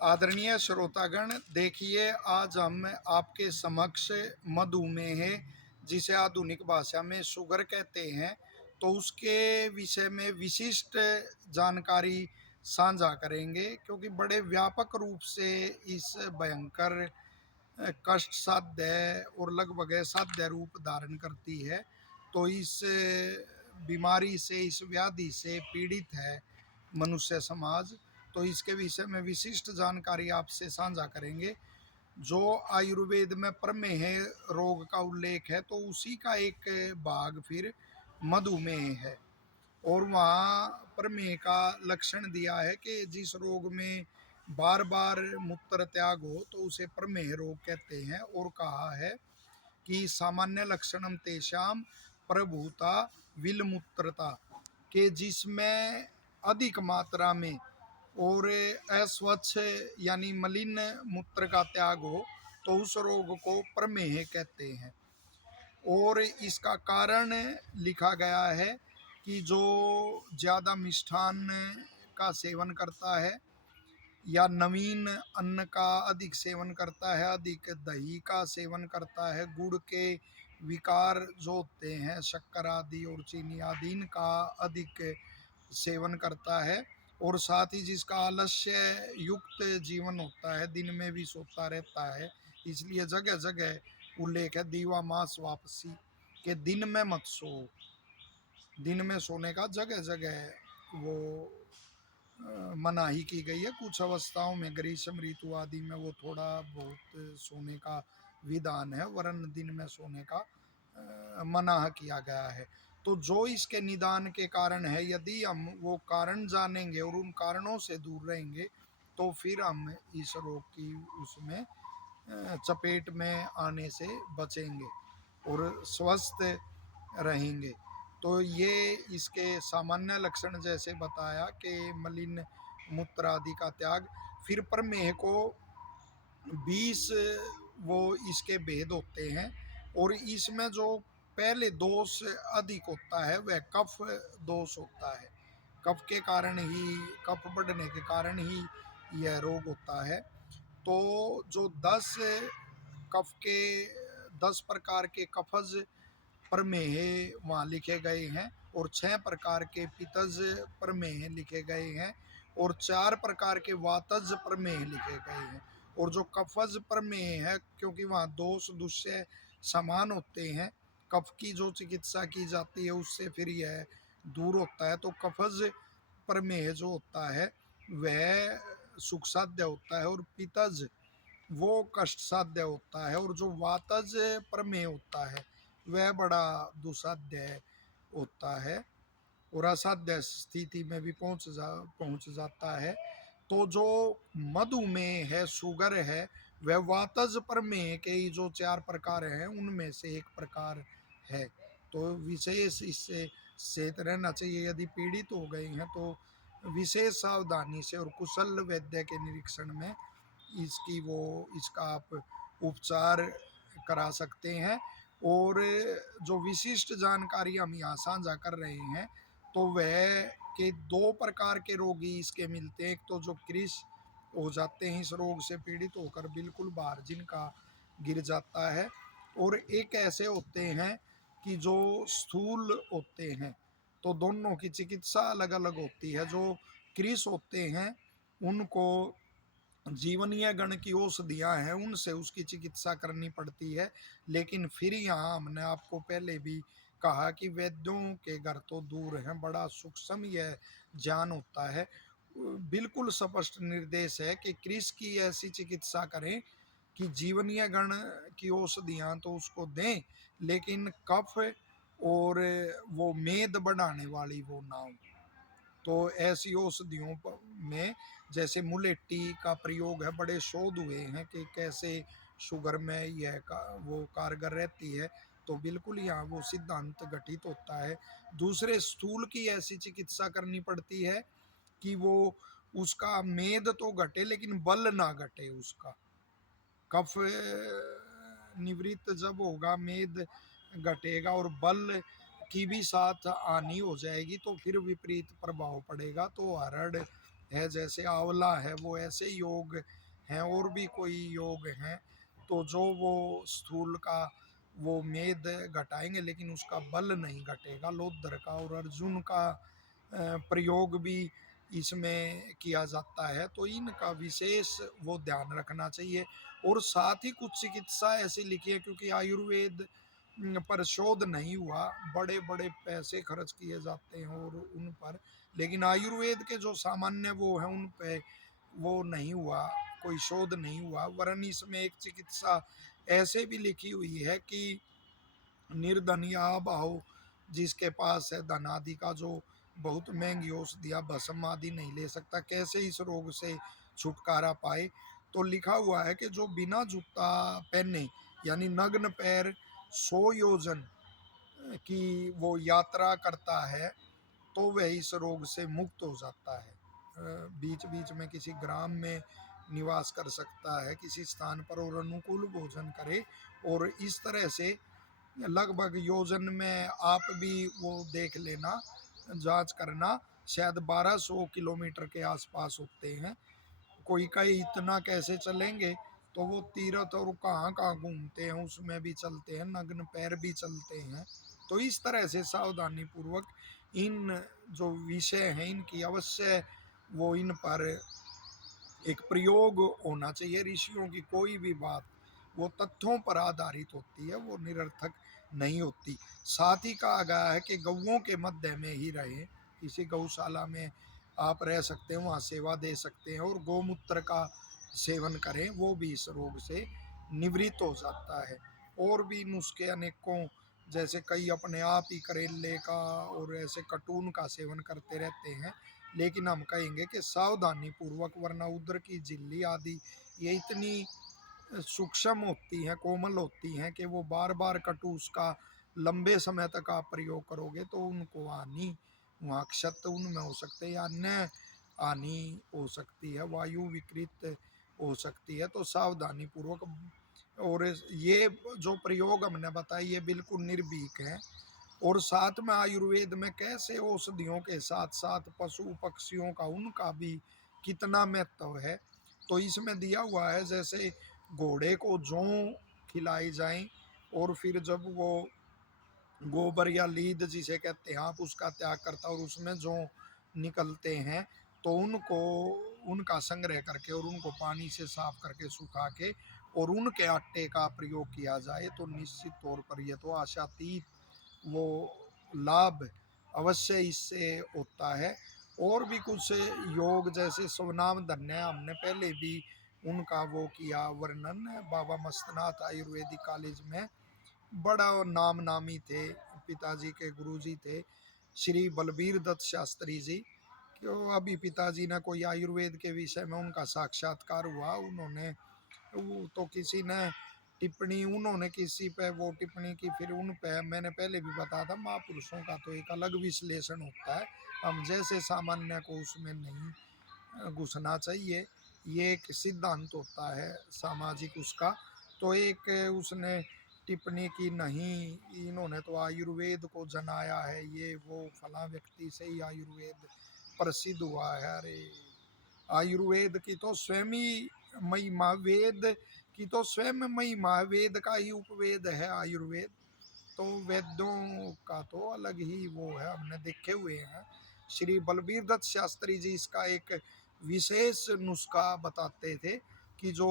आदरणीय श्रोतागण, देखिए आज हम आपके समक्ष मधुमेह, जिसे आधुनिक भाषा में शुगर कहते हैं, तो उसके विषय में विशिष्ट जानकारी साझा करेंगे, क्योंकि बड़े व्यापक रूप से इस भयंकर कष्ट साध्य और लगभग असाध्य रूप धारण करती है। तो इस बीमारी से, इस व्याधि से पीड़ित है मनुष्य समाज। तो इसके विषय में विशिष्ट जानकारी आपसे साझा करेंगे। जो आयुर्वेद में प्रमेह रोग का उल्लेख है, तो उसी का एक भाग फिर मधुमेह है। और वहाँ प्रमेह का लक्षण दिया है कि जिस रोग में बार बार मूत्र त्याग हो तो उसे प्रमेह रोग कहते हैं। और कहा है कि सामान्य लक्षणम तेषाम प्रभुता विलमूत्रता, के जिसमें अधिक मात्रा में और अस्वच्छ यानी मलिन मूत्र का त्याग हो तो उस रोग को प्रमेह कहते हैं। और इसका कारण लिखा गया है कि जो ज़्यादा मिष्ठान का सेवन करता है या नवीन अन्न का अधिक सेवन करता है, अधिक दही का सेवन करता है, गुड़ के विकार जो होते हैं, शक्कर आदि और चीनी आदि, इनका अधिक सेवन करता है, और साथ ही जिसका आलस्य युक्त जीवन होता है, दिन में भी सोता रहता है, इसलिए जगह जगह उल्लेख है दीवा मास वापसी के दिन में मत सो। दिन में सोने का जगह जगह वो मनाही की गई है। कुछ अवस्थाओं में ग्रीष्म ऋतु आदि में वो थोड़ा बहुत सोने का विधान है, वरन दिन में सोने का मनाह किया गया है। तो जो इसके निदान के कारण है, यदि हम वो कारण जानेंगे और उन कारणों से दूर रहेंगे तो फिर हम इस रोग की उसमें चपेट में आने से बचेंगे और स्वस्थ रहेंगे। तो ये इसके सामान्य लक्षण जैसे बताया कि मलिन मूत्र आदि का त्याग। फिर प्रमेह को 20 वो इसके भेद होते हैं, और इसमें जो पहले दोष अधिक होता है वह कफ दोष होता है। कफ के कारण ही, कफ बढ़ने के कारण ही यह रोग होता है। तो जो 10 कफ के 10 प्रकार के कफज प्रमेह वहाँ लिखे गए हैं, और 6 प्रकार के पित्तज प्रमेह लिखे गए हैं, और 4 प्रकार के वातज प्रमेह लिखे गए हैं। और जो कफज प्रमेह है, क्योंकि वहाँ दोष दुष्य समान होते हैं, कफ की जो चिकित्सा की जाती है उससे फिर यह दूर होता है। तो कफज प्रमेह जो होता है वह सुख साध्य होता है, और पित्तज वो कष्ट साध्य होता है, और जो वातज प्रमेय होता है वह बड़ा दुसाध्य होता है और असाध्य स्थिति में भी पहुंच जाता है। तो जो मधुमेह है, शुगर है, वह वातज प्रमेय के ही जो 4 प्रकार हैं उनमें से एक प्रकार है। तो विशेष इससे सचेत रहना चाहिए। यदि पीड़ित हो गए हैं तो विशेष सावधानी से और कुशल वैद्य के निरीक्षण में इसका आप उपचार करा सकते हैं। और जो विशिष्ट जानकारी हम यहाँ साझा कर रहे हैं, तो वह के 2 प्रकार के रोगी इसके मिलते हैं। एक तो जो क्रिस हो जाते हैं इस रोग से पीड़ित होकर बिल्कुल बाहर जिनका गिर जाता है, और एक ऐसे होते हैं कि जो स्थूल होते हैं। तो दोनों की चिकित्सा अलग अलग होती है। जो क्रिस होते हैं उनको जीवनीय गण की औषधियाँ हैं, उनसे उसकी चिकित्सा करनी पड़ती है। लेकिन फिर यहाँ हमने आपको पहले भी कहा कि वैद्यों के घर तो दूर हैं, बड़ा सूक्ष्म यह ज्ञान होता है। बिल्कुल स्पष्ट निर्देश है कि कृषि की ऐसी चिकित्सा करें कि जीवनीय गण की औषधियाँ तो उसको दें, लेकिन कफ और वो मेद बढ़ाने वाली वो ना हो। तो ऐसी औषधियों में जैसे मुलेट्टी का प्रयोग है, बड़े शोध हुए हैं कि कैसे शुगर में यह वो कारगर रहती है। तो बिल्कुल यहाँ वो सिद्धांत घटित होता है। दूसरे स्थूल की ऐसी चिकित्सा करनी पड़ती है कि वो उसका मेद तो घटे लेकिन बल ना घटे। उसका कफ निवृत्त जब होगा, मेद घटेगा और बल की भी साथ हानि हो जाएगी, तो फिर विपरीत प्रभाव पड़ेगा। तो हरड़ है, जैसे आंवला है, वो ऐसे योग हैं, और भी कोई योग हैं, तो जो वो स्थूल का वो मेद घटाएंगे, लेकिन उसका बल नहीं घटेगा। लोधर का और अर्जुन का प्रयोग भी इसमें किया जाता है, तो इनका विशेष वो ध्यान रखना चाहिए। और साथ ही कुछ चिकित्सा ऐसी लिखी है, क्योंकि आयुर्वेद पर शोध नहीं हुआ, बड़े बड़े पैसे खर्च किए जाते हैं और उन पर, लेकिन आयुर्वेद के जो सामान्य वो हैं उन पे वो नहीं हुआ, कोई शोध नहीं हुआ। वरन इसमें एक चिकित्सा ऐसे भी लिखी हुई है कि निर्धन या अभाव जिसके पास है धन आदि का, जो बहुत महंगी औषधियाँ भस्म आदि नहीं ले सकता, कैसे इस रोग से छुटकारा पाए। तो लिखा हुआ है कि जो बिना जूता पहने, यानी नग्न पैर 100 योजन की वो यात्रा करता है, तो वह इस रोग से मुक्त हो जाता है। बीच बीच में किसी ग्राम में निवास कर सकता है, किसी स्थान पर, और अनुकूल भोजन करे, और इस तरह से लगभग योजन में आप भी वो देख लेना, जांच करना, शायद 1200 किलोमीटर के आसपास होते हैं। कोई कहे इतना कैसे चलेंगे, तो वो तीरथ और कहाँ कहाँ घूमते हैं, उसमें भी चलते हैं, नग्न पैर भी चलते हैं। तो इस तरह से सावधानी पूर्वक इन जो विषय हैं इनकी अवश्य वो इन पर एक प्रयोग होना चाहिए। ऋषियों की कोई भी बात वो तथ्यों पर आधारित होती है, वो निरर्थक नहीं होती। साथ ही कहा गया है कि गौओं के मध्य में ही रहें, किसी गौशाला में आप रह सकते हैं, वहाँ सेवा दे सकते हैं, और गौमूत्र का सेवन करें, वो भी इस रोग से निवृत्त हो जाता है। और भी नुस्खे अनेकों, जैसे कई अपने आप ही करेले का और ऐसे कटून का सेवन करते रहते हैं, लेकिन हम कहेंगे कि सावधानी पूर्वक, वरना उधर की झिल्ली आदि ये इतनी सूक्ष्म होती हैं, कोमल होती हैं, कि वो बार बार कटु उसका लंबे समय तक आप प्रयोग करोगे तो उनको हानि, वहाँ क्षत उनमें हो सकते हैं, या अन्य हानि हो सकती है, वायु विकृत हो सकती है। तो सावधानी पूर्वक, और ये जो प्रयोग हमने बताए ये बिल्कुल निर्भीक हैं। और साथ में आयुर्वेद में कैसे औषधियों के साथ साथ पशु पक्षियों का, उनका भी कितना महत्व है, तो इसमें दिया हुआ है। जैसे घोड़े को जौ खिलाई जाए, और फिर जब वो गोबर या लीद जिसे कहते हैं आप, उसका त्याग करता और उसमें जो निकलते हैं, तो उनको, उनका संग्रह करके और उनको पानी से साफ करके सुखा के और उनके आटे का प्रयोग किया जाए, तो निश्चित तौर पर यह तो आशातीत वो लाभ अवश्य इससे होता है। और भी कुछ योग, जैसे स्वनाम धन्य, हमने पहले भी उनका वो किया वर्णन, बाबा मस्तनाथ आयुर्वेदिक कॉलेज में बड़ा नाम नामी थे, पिताजी के गुरुजी थे श्री बलबीर दत्त शास्त्री जी। क्यों, अभी पिताजी ने कोई आयुर्वेद के विषय में उनका साक्षात्कार हुआ, उन्होंने वो तो किसी ने टिप्पणी, उन्होंने किसी पे वो टिप्पणी की, फिर उन पे मैंने पहले भी बताया था, महापुरुषों का तो एक अलग विश्लेषण होता है, हम जैसे सामान्य को उसमें नहीं घुसना चाहिए। ये एक सिद्धांत होता है सामाजिक उसका। तो एक उसने टिप्पणी की, नहीं इन्होंने तो आयुर्वेद को जनाया है, ये वो फला व्यक्ति से ही आयुर्वेद प्रसिद्ध हुआ है। अरे आयुर्वेद की तो स्वयं ही महिमा, वेद की तो स्वयं महिमा, वेद का ही उपवेद है आयुर्वेद, तो वेदों का तो अलग ही वो है, हमने देखे हुए हैं। श्री बलबीर दत्त शास्त्री जी इसका एक विशेष नुस्खा बताते थे, कि जो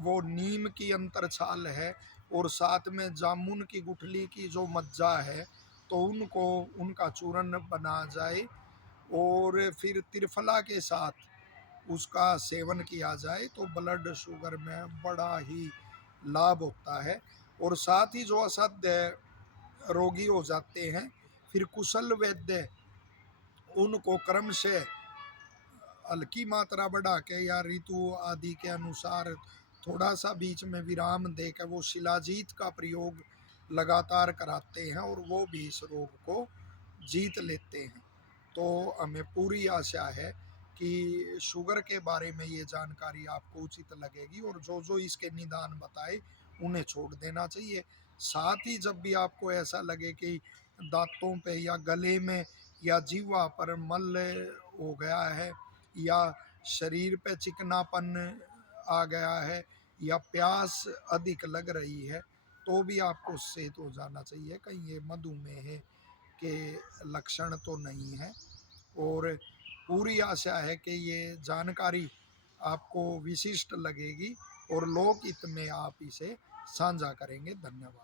वो नीम की अंतर छाल है और साथ में जामुन की गुठली की जो मज्जा है, तो उनको, उनका चूर्ण बना जाए और फिर त्रिफला के साथ उसका सेवन किया जाए, तो ब्लड शुगर में बड़ा ही लाभ होता है। और साथ ही जो असाध्य रोगी हो जाते हैं, फिर कुशल वैद्य उनको क्रम से हल्की मात्रा बढ़ा के या ऋतु आदि के अनुसार थोड़ा सा बीच में विराम दे के वो शिलाजीत का प्रयोग लगातार कराते हैं, और वो भी इस रोग को जीत लेते हैं। तो हमें पूरी आशा है कि शुगर के बारे में ये जानकारी आपको उचित लगेगी, और जो जो इसके निदान बताए उन्हें छोड़ देना चाहिए। साथ ही जब भी आपको ऐसा लगे कि दांतों पे या गले में या जीवा पर मल हो गया है, या शरीर पे चिकनापन आ गया है या प्यास अधिक लग रही है, तो भी आपको सचेत हो जाना चाहिए कहीं ये मधुमेह के लक्षण तो नहीं है। और पूरी आशा है कि ये जानकारी आपको विशिष्ट लगेगी और लोकहित में आप इसे साझा करेंगे। धन्यवाद।